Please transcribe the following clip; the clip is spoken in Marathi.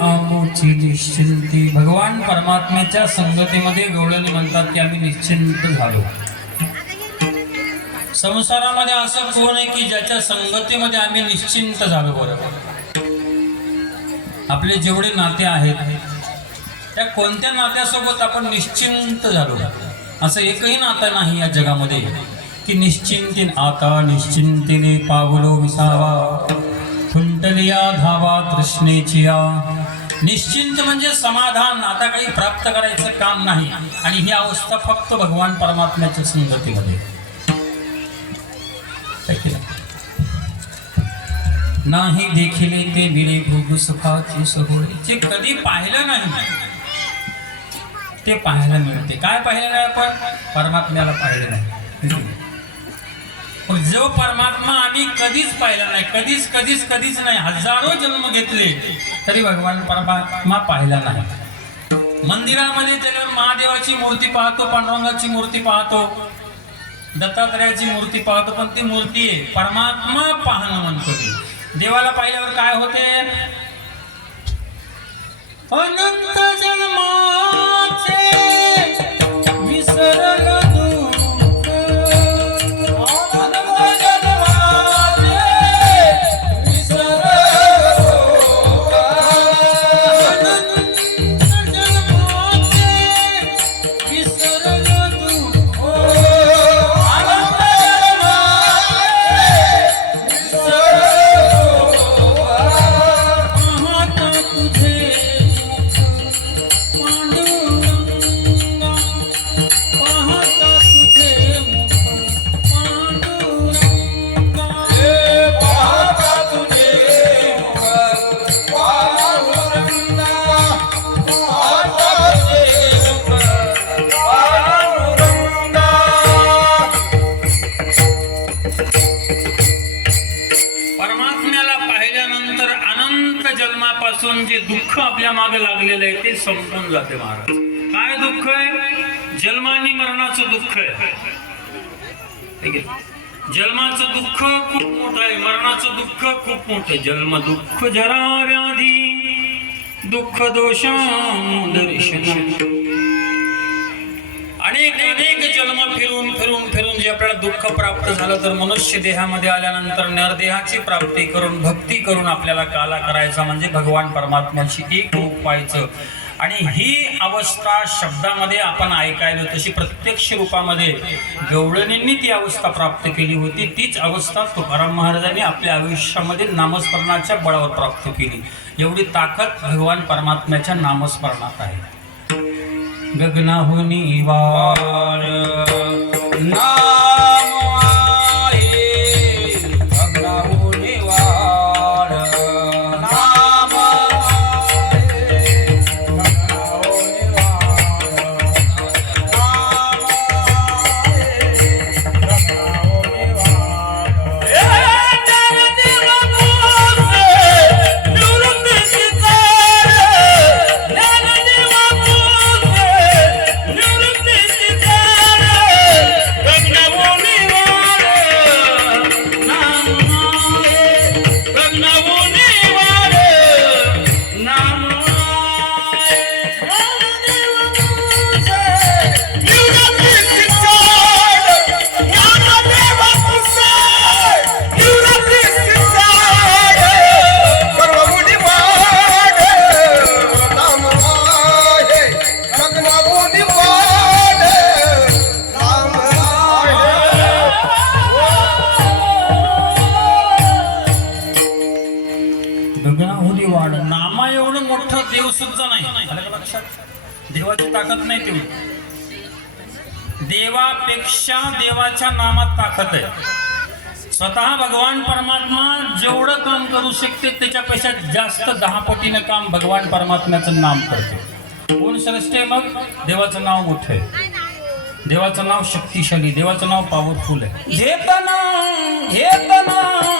आमोची निश्चिंती. भगवान परमात्म्याच्या संगतीमध्ये गवळणी म्हणतात की आम्ही निश्चिंत झालो. संसारामध्ये असं कोण आहे की ज्याच्या संगतीमध्ये आम्ही निश्चिंत झालो बरं? आपले जेवढे नाते आहेत त्या कोणत्या नात्यासोबत आपण निश्चिंत झालो? असं एकही नातं नाही या जगामध्ये की निश्चिंतीन आता निश्चिंतीने पावलो विसावा. खुंटलिया धावा तृष्णेचिया निश्चिंत म्हणजे समाधान आता काही प्राप्त करायचं काम नाही. आणि ही अवस्था फक्त भगवान परमात्म्याच्या संगतीमध्ये. नाही? देखिले ते बिळे भोग सुखाची सोहळे जे कधी पाहिलं नाही ते पाहायला मिळते. काय पाहिलं नाही आपण? परमात्म्याला पाहिलं नाही जो परमात्मा आम्ही कधीच पाहिला नाही कधीच कधीच कधीच नाही हजारो जन्म घेतले तरी भगवान परमात्मा पाहिला नाही. मंदिरामध्ये त्याला महादेवाची मूर्ती पाहतो पांडुरंगाची मूर्ती पाहतो दत्तात्रयाची मूर्ती पाहतो पण ती मूर्ती आहे परमात्मा पाहणं म्हणतो. ती देवाला पाहिल्यावर काय होते? जन्मापासून जे दुःख आपल्या मागे लागलेलं आहे ते संपून जाते महाराज. काय दुःख आहे? जन्मानी मरणाचं दुःख आहे. जन्माचं दुःख खूप मोठं आहे मरणाचं दुःख खूप मोठं आहे. जन्म दुःख जरा व्याधी दुःख दोष दर्शन अनेक अनेक जन्म फिरून फिरून फिरून जे आपल्याला दुःख प्राप्त झालं तर मनुष्य देहामध्ये आल्यानंतर नरदेहाची प्राप्ती करून भक्ती करून आपल्याला काला करायचा म्हणजे भगवान परमात्म्याची एक रूप व्हायचं. आणि ही अवस्था शब्दामध्ये आपण ऐकायलो तशी प्रत्यक्ष रूपामध्ये गवळणींनी ती अवस्था प्राप्त केली होती. तीच अवस्था तुकाराम महाराजांनी आपल्या आयुष्यामध्ये नामस्मरणाच्या बळावर प्राप्त केली. एवढी ताकद भगवान परमात्म्याच्या नामस्मरणात आहे. गगनाहुनी वार। ना नामा एवढं मोठं देव सुद्धा नाही. लक्षात? देवाची ताकद नाही तेवढी. देवापेक्षा देवाच्या नामात ताकद आहे. स्वतः भगवान परमात्मा जेवढं काम करू शकते त्याच्यापेक्षा जास्त दहा पटीनं काम भगवान परमात्म्याचं नाम करते. कोण श्रेष्ठ आहे मग? देवाचं नाव मोठं आहे. देवाचं नाव शक्तिशाली देवाचं नाव पॉवरफुल आहे. घेतना घेतना